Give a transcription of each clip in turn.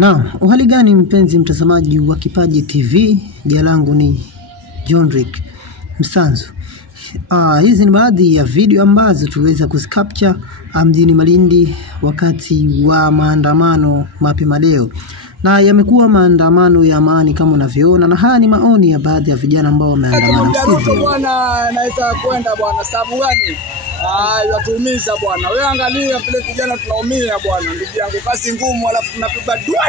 Naam, uhali gani mpenzi mtazamaji wa Kipaji TV? Jina langu ni John Rick Msanzu. Hizi ni baadhi ya video ambazo tuliweza kuzicapture mjini Malindi wakati wa maandamano mapema leo. Na yamekuwa maandamano ya amani kama unavyoona, na haya ni maoni ya baadhi ya vijana ambao wameandamana. Bwana naweza kwenda bwana, sababu gani? Yatuumiza bwana. Wewe angalia vile vijana tunaumia bwana. Ndugu yangu kazi ngumu, alafu tunapiga dua.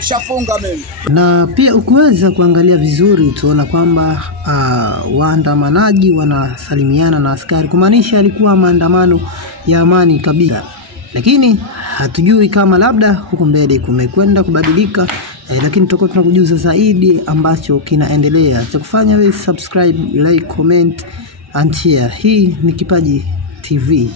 Shafunga mimi. Na pia ukiweza kuangalia vizuri utaona kwamba waandamanaji wanasalimiana na askari, kumaanisha alikuwa maandamano ya amani kabisa. Lakini hatujui kama labda huko mbele kumekwenda kubadilika, lakini tutakuwa tunakujuza zaidi ambacho kinaendelea. Cha kufanya wewe subscribe, like, comment and share. Hii ni Kipaji TV.